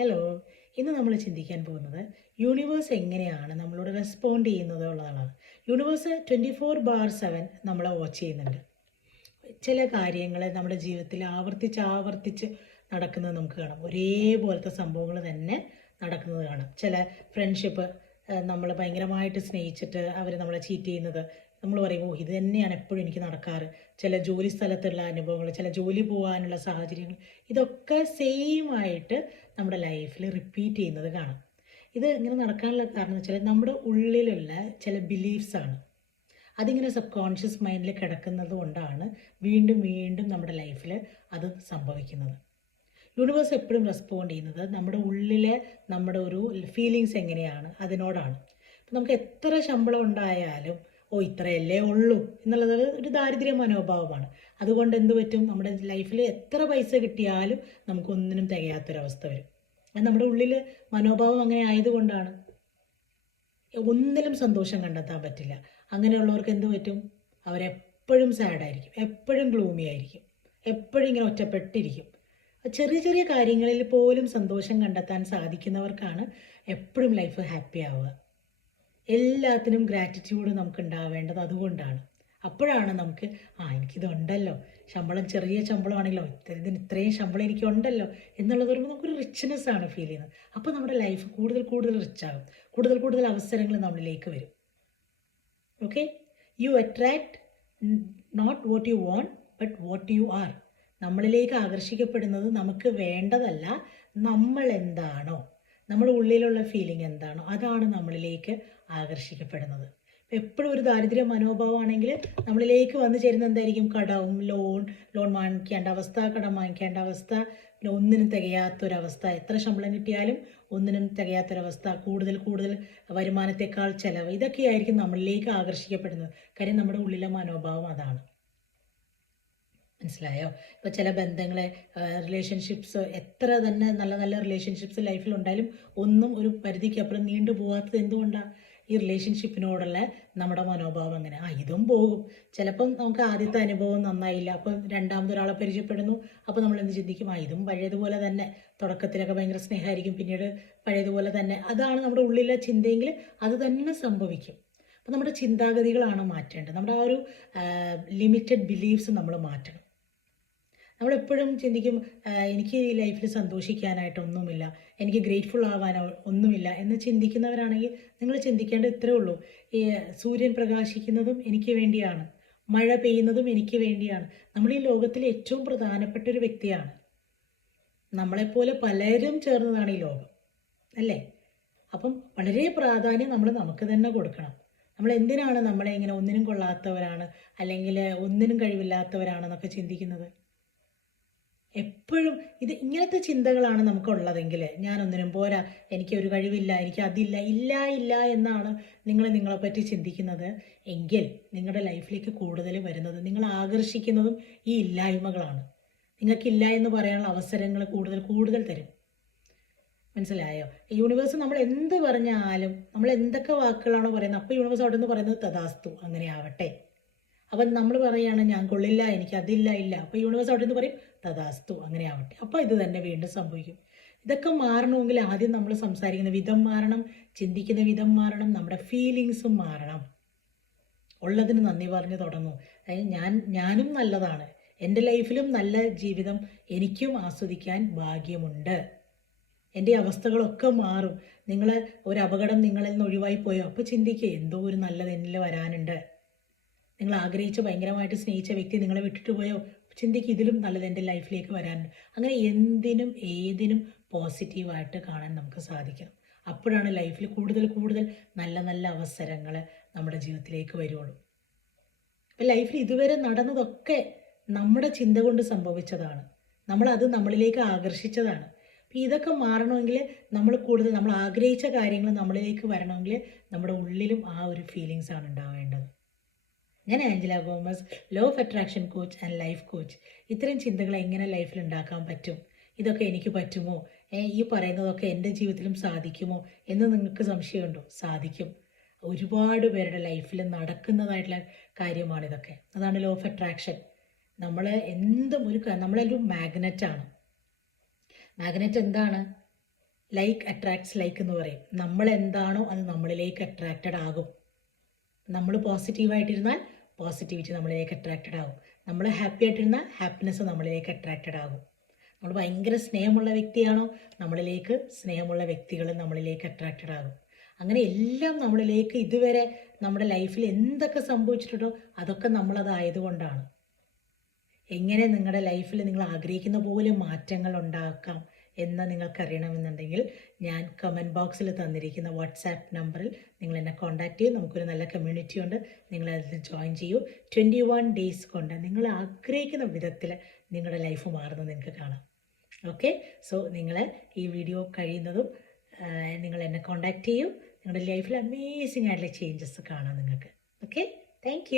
Hello ഇന്ന് നമ്മൾ ചിന്തിക്കാൻ പോകുന്നത് യൂണിവേഴ്സ് എങ്ങനെയാണ് നമ്മളോട് റെസ്പോണ്ട് ചെയ്യുന്നത് ഉള്ളതാണ് universe twenty four bar seven നമ്മളെ വാച്ച് ചെയ്യുന്നുണ്ട്. ചില കാര്യങ്ങൾ നമ്മുടെ ജീവിതത്തിൽ ആവർത്തിച്ച് ആവർത്തിച്ച് നടക്കുന്നത് നമുക്ക് കാണാം. ഒരേപോലത്തെ സംഭവങ്ങൾ തന്നെ നടക്കുന്നത് കാണാം. ചില ഫ്രണ്ട്ഷിപ്പ് നമ്മൾ ഭയങ്കരമായിട്ട് സ്നേഹിച്ചിട്ട് അവർ നമ്മളെ ചീറ്റ് ചെയ്യുന്നത് നമ്മൾ പറയും ഓ ഇത് തന്നെയാണ് എപ്പോഴും എനിക്ക് നടക്കാറ്. ചില ജോലി സ്ഥലത്തുള്ള അനുഭവങ്ങൾ ചില ജോലി പോകാനുള്ള സാഹചര്യങ്ങൾ ഇതൊക്കെ സെയിം ആയിട്ട് നമ്മുടെ ലൈഫിൽ റിപ്പീറ്റ് ചെയ്യുന്നത് കാണാം. ഇത് ഇങ്ങനെ നടക്കാനുള്ള കാരണം എന്ന് വെച്ചാൽ നമ്മുടെ ഉള്ളിലുള്ള ചില ബിലീഫ്സാണ് അതിങ്ങനെ സബ് കോൺഷ്യസ് മൈൻഡിൽ കിടക്കുന്നത് കൊണ്ടാണ് വീണ്ടും വീണ്ടും നമ്മുടെ ലൈഫിൽ അത് സംഭവിക്കുന്നത്. യൂണിവേഴ്സ് എപ്പോഴും റെസ്പോണ്ട് ചെയ്യുന്നത് നമ്മുടെ ഉള്ളിലെ നമ്മുടെ ഒരു ഫീലിങ്സ് എങ്ങനെയാണ് അതിനോടാണ്. നമുക്ക് എത്ര ശമ്പളം ഉണ്ടായാലും ഓ ഇത്രയല്ലേ ഉള്ളൂ എന്നുള്ളത് ഒരു ദാരിദ്ര്യ മനോഭാവമാണ്. അതുകൊണ്ട് എന്ത് പറ്റും? നമ്മുടെ ലൈഫിൽ എത്ര പൈസ കിട്ടിയാലും നമുക്കൊന്നിനും തികയാത്തൊരവസ്ഥ വരും. അത് നമ്മുടെ ഉള്ളിൽ മനോഭാവം അങ്ങനെ ആയതുകൊണ്ടാണ്. ഒന്നിലും സന്തോഷം കണ്ടെത്താൻ പറ്റില്ല. അങ്ങനെയുള്ളവർക്ക് എന്ത് പറ്റും? അവരെപ്പോഴും സാഡായിരിക്കും എപ്പോഴും ഗ്ലൂമി ആയിരിക്കും. എപ്പോഴും ഇങ്ങനെ ഒറ്റപ്പെട്ടിരിക്കും. ചെറിയ ചെറിയ കാര്യങ്ങളിൽ പോലും സന്തോഷം കണ്ടെത്താൻ സാധിക്കുന്നവർക്കാണ് എപ്പോഴും ലൈഫ് ഹാപ്പി ആവുക. എല്ലാത്തിനും ഗ്രാറ്റിറ്റ്യൂഡ് നമുക്ക് ഉണ്ടാവേണ്ടത് അതുകൊണ്ടാണ്. അപ്പോഴാണ് നമുക്ക് ആ എനിക്കിതുണ്ടല്ലോ. ശമ്പളം ചെറിയ ശമ്പളമാണെങ്കിലോ ഇത്രയും ഇത്രയും ശമ്പളം എനിക്ക് ഉണ്ടല്ലോ എന്നുള്ളത് പറയുമ്പോൾ നമുക്കൊരു റിച്ച്നെസ് ആണ് ഫീൽ ചെയ്യുന്നത്. അപ്പോൾ നമ്മുടെ ലൈഫ് കൂടുതൽ കൂടുതൽ റിച്ച് ആകും. കൂടുതൽ കൂടുതൽ അവസരങ്ങൾ നമ്മളിലേക്ക് വരും. Okay you attract not what you want but what you are നമ്മളിലേക്ക് ആകർഷിക്കപ്പെടുന്നത് നമുക്ക് വേണ്ടതല്ല നമ്മൾ എന്താണോ. നമ്മുടെ ഉള്ളിലുള്ള ഫീലിംഗ് എന്താണോ അതാണ് നമ്മളിലേക്ക് ആകർഷിക്കപ്പെടുന്നത്. എപ്പോഴും ഒരു ദാരിദ്ര്യ മനോഭാവമാണെങ്കിൽ നമ്മളിലേക്ക് വന്നു ചേരുന്ന എന്തായിരിക്കും? കടവും ലോൺ ലോൺ വാങ്ങിക്കേണ്ട അവസ്ഥ കടം വാങ്ങിക്കേണ്ട അവസ്ഥ ഒന്നിനും തികയാത്തൊരവസ്ഥ. എത്ര ശമ്പളം കിട്ടിയാലും ഒന്നിനും തികയാത്തൊരവസ്ഥ. കൂടുതൽ കൂടുതൽ വരുമാനത്തെക്കാൾ ചെലവ്. ഇതൊക്കെയായിരിക്കും നമ്മളിലേക്ക് ആകർഷിക്കപ്പെടുന്നത്. കാര്യം നമ്മുടെ ഉള്ളിലെ മനോഭാവം അതാണ്. മനസ്സിലായോ? ഇപ്പോൾ ചില ബന്ധങ്ങളെ റിലേഷൻഷിപ്സ് എത്ര തന്നെ നല്ല നല്ല റിലേഷൻഷിപ്സ് ലൈഫിൽ ഉണ്ടായാലും ഒന്നും ഒരു പരിധിക്ക് അപ്പുറം നീണ്ടു പോകാത്തത് എന്തുകൊണ്ടാണ് ഈ റിലേഷൻഷിപ്പിനോടുള്ള നമ്മുടെ മനോഭാവം അങ്ങനെ. ആ ഇതും പോകും. ചിലപ്പം നമുക്ക് ആദ്യത്തെ അനുഭവം നന്നായില്ല. അപ്പം രണ്ടാമതൊരാളെ പരിചയപ്പെടുന്നു. അപ്പോൾ നമ്മൾ എന്ത് ചിന്തിക്കും? ആ ഇതും പഴയതുപോലെ തന്നെ. തുടക്കത്തിലൊക്കെ ഭയങ്കര സ്നേഹമായിരിക്കും. പിന്നീട് പഴയതുപോലെ തന്നെ. അതാണ് നമ്മുടെ ഉള്ളിലെ ചിന്തയെങ്കിൽ അത് തന്നെ സംഭവിക്കും. അപ്പം നമ്മുടെ ചിന്താഗതികളാണ് മാറ്റേണ്ടത്. നമ്മുടെ ആ ഒരു ലിമിറ്റഡ് ബിലീഫ്സ് നമ്മൾ മാറ്റണം. നമ്മളെപ്പോഴും ചിന്തിക്കും എനിക്ക് ഈ ലൈഫിൽ സന്തോഷിക്കാനായിട്ടൊന്നുമില്ല. എനിക്ക് ഗ്രേറ്റ്ഫുൾ ആവാനോ ഒന്നുമില്ല. എന്ന് ചിന്തിക്കുന്നവരാണെങ്കിൽ നിങ്ങൾ ചിന്തിക്കേണ്ടത് ഇത്രേ ഉള്ളൂ. ഈ സൂര്യൻ പ്രകാശിക്കുന്നതും എനിക്ക് വേണ്ടിയാണ്. മഴ പെയ്യുന്നതും എനിക്ക് വേണ്ടിയാണ്. നമ്മൾ ഈ ലോകത്തിലെ ഏറ്റവും പ്രധാനപ്പെട്ട ഒരു വ്യക്തിയാണ്. നമ്മളെപ്പോലെ പലരും ചേർന്നതാണ് ഈ ലോകം. അല്ലേ? അപ്പം വളരെ പ്രാധാന്യം നമ്മൾ നമുക്ക് തന്നെ കൊടുക്കണം. നമ്മൾ എന്തിനാണ് നമ്മളെ ഇങ്ങനെ ഒന്നിനും കൊള്ളാത്തവരാണ് അല്ലെങ്കിൽ ഒന്നിനും കഴിവില്ലാത്തവരാണെന്നൊക്കെ ചിന്തിക്കുന്നത്? എപ്പോഴും ഇത് ഇങ്ങനത്തെ ചിന്തകളാണ് നമുക്കുള്ളതെങ്കിൽ ഞാനൊന്നിനും പോരാ എനിക്ക് ഒരു കഴിവില്ല എനിക്ക് അതില്ല ഇല്ല ഇല്ല എന്നാണ് നിങ്ങൾ നിങ്ങളെപ്പറ്റി ചിന്തിക്കുന്നത്. എങ്കിൽ നിങ്ങളുടെ ലൈഫിലേക്ക് കൂടുതൽ വരുന്നത് നിങ്ങൾ ആകർഷിക്കുന്നതും ഈ ഇല്ലായ്മകളാണ്. നിങ്ങൾക്കില്ല എന്ന് പറയാനുള്ള അവസരങ്ങൾ കൂടുതൽ കൂടുതൽ തരും. മനസ്സിലായോ? യൂണിവേഴ്സ് നമ്മൾ എന്ത് പറഞ്ഞാലും നമ്മൾ എന്തൊക്കെ വാക്കുകളാണോ പറയുന്നത് അപ്പോൾ യൂണിവേഴ്സ് അവിടെ നിന്ന് പറയുന്നത് തഥാസ്തു. അങ്ങനെ ആവട്ടെ അപ്പം നമ്മൾ പറയുകയാണ് ഞാൻ കൊള്ളില്ല എനിക്ക് അതില്ല ഇല്ല. അപ്പോൾ യൂണിവേഴ്സ് അവിടെ നിന്ന് പറയും തഥാസ്തു അങ്ങനെ ആവട്ടെ. അപ്പോൾ ഇത് തന്നെ വീണ്ടും സംഭവിക്കും. ഇതൊക്കെ മാറണമെങ്കിൽ ആദ്യം നമ്മൾ സംസാരിക്കുന്ന വിധം മാറണം ചിന്തിക്കുന്ന വിധം മാറണം നമ്മുടെ ഫീലിങ്സും മാറണം. ഉള്ളതിന് നന്ദി പറഞ്ഞ് തുടങ്ങും. അതായത് ഞാൻ ഞാനും നല്ലതാണ്. എന്റെ ലൈഫിലും നല്ല ജീവിതം എനിക്കും ആസ്വദിക്കാൻ ഭാഗ്യമുണ്ട്. എന്റെ അവസ്ഥകളൊക്കെ മാറും. നിങ്ങൾ ഒരു അപകടം നിങ്ങളിൽ നിന്ന് ഒഴിവായി പോയോ? അപ്പോൾ ചിന്തിക്കുക എന്തോ ഒരു നല്ലത് എന്നിൽ വരാനുണ്ട്. നിങ്ങൾ ആഗ്രഹിച്ച് ഭയങ്കരമായിട്ട് സ്നേഹിച്ച വ്യക്തി നിങ്ങളെ വിട്ടിട്ട് പോയോ? ചിന്തിക്ക് ഇതിലും നല്ലത് എന്റെ ലൈഫിലേക്ക് വരാനുണ്ട്. അങ്ങനെ എന്തിനും ഏതിനും പോസിറ്റീവായിട്ട് കാണാൻ നമുക്ക് സാധിക്കണം. അപ്പോഴാണ് ലൈഫിൽ കൂടുതൽ കൂടുതൽ നല്ല നല്ല അവസരങ്ങൾ നമ്മുടെ ജീവിതത്തിലേക്ക് വരുള്ളൂ. അപ്പം ലൈഫിൽ ഇതുവരെ നടന്നതൊക്കെ നമ്മുടെ ചിന്ത കൊണ്ട് സംഭവിച്ചതാണ്. നമ്മളത് നമ്മളിലേക്ക് ആകർഷിച്ചതാണ്. അപ്പം ഇതൊക്കെ മാറണമെങ്കിൽ നമ്മൾ കൂടുതൽ നമ്മൾ ആഗ്രഹിച്ച കാര്യങ്ങൾ നമ്മളിലേക്ക് വരണമെങ്കിൽ നമ്മുടെ ഉള്ളിലും ആ ഒരു ഫീലിങ്സാണ് ഉണ്ടാവേണ്ടത്. ഞാൻ Angela Gomez law of attraction coach and life coach ഇത്തരം ചിന്തകൾ എങ്ങനെ ലൈഫിൽ ഉണ്ടാക്കാൻ പറ്റും? ഇതൊക്കെ എനിക്ക് പറ്റുമോ? ഈ പറയുന്നതൊക്കെ എന്റെ ജീവിതത്തിലും സാധിക്കുമോ? എന്ന് നിങ്ങൾക്ക് സംശയമുണ്ടോ? സാധിക്കും. ഒരുപാട് പേരുടെ ലൈഫിൽ നടക്കുന്നതായിട്ടുള്ള കാര്യമാണിതൊക്കെ അതാണ് ലോ ഓഫ് അട്രാക്ഷൻ നമ്മൾ എന്തും ഒരു നമ്മളൊരു മാഗ്നറ്റാണ് മാഗ്നറ്റ് എന്താണ്? ലൈക്ക് അട്രാക്ട്സ് ലൈക്ക് എന്ന് പറയും. നമ്മൾ എന്താണോ അത് നമ്മളിലേക്ക് അട്രാക്റ്റഡ് ആകും. നമ്മൾ പോസിറ്റീവായിട്ടിരുന്നാൽ പോസിറ്റിവിറ്റി നമ്മളിലേക്ക് അട്രാക്റ്റഡ് ആകും. നമ്മൾ ഹാപ്പി ആയിട്ടിരുന്നാൽ ഹാപ്പിനെസ് നമ്മളിലേക്ക് അട്രാക്റ്റഡ് ആകും. നമ്മൾ ഭയങ്കര സ്നേഹമുള്ള വ്യക്തിയാണോ നമ്മളിലേക്ക് സ്നേഹമുള്ള വ്യക്തികൾ നമ്മളിലേക്ക് അട്രാക്റ്റഡ് ആകും. അങ്ങനെ എല്ലാം നമ്മളിലേക്ക് ഇതുവരെ നമ്മുടെ ലൈഫിൽ എന്തൊക്കെ സംഭവിച്ചിട്ടുണ്ടോ അതൊക്കെ നമ്മളതായതുകൊണ്ടാണ്. എങ്ങനെ നിങ്ങളുടെ ലൈഫിൽ നിങ്ങൾ ആഗ്രഹിക്കുന്ന പോലെ മാറ്റങ്ങൾ ഉണ്ടാക്കാം എന്ന് നിങ്ങൾക്കറിയണമെന്നുണ്ടെങ്കിൽ ഞാൻ കമന്റ് ബോക്സിൽ തന്നിരിക്കുന്ന വാട്സാപ്പ് നമ്പറിൽ നിങ്ങൾ എന്നെ കോൺടാക്റ്റ് ചെയ്യും. നമുക്കൊരു നല്ല കമ്മ്യൂണിറ്റി ഉണ്ട്. നിങ്ങൾ അതിൽ ജോയിൻ ചെയ്യൂ. ട്വന്റി വൺ ഡേയ്സ് കൊണ്ട് നിങ്ങൾ ആഗ്രഹിക്കുന്ന വിധത്തിൽ നിങ്ങളുടെ ലൈഫ് മാറുന്നത് നിങ്ങൾക്ക് കാണാം. ഓക്കെ സോ നിങ്ങൾ ഈ വീഡിയോ കഴിയുന്നതും നിങ്ങൾ എന്നെ കോൺടാക്ട് ചെയ്യൂ. നിങ്ങളുടെ ലൈഫിൽ അമേസിംഗ് ആയിട്ടുള്ള ചേഞ്ചസ് കാണാം നിങ്ങൾക്ക്. Okay thank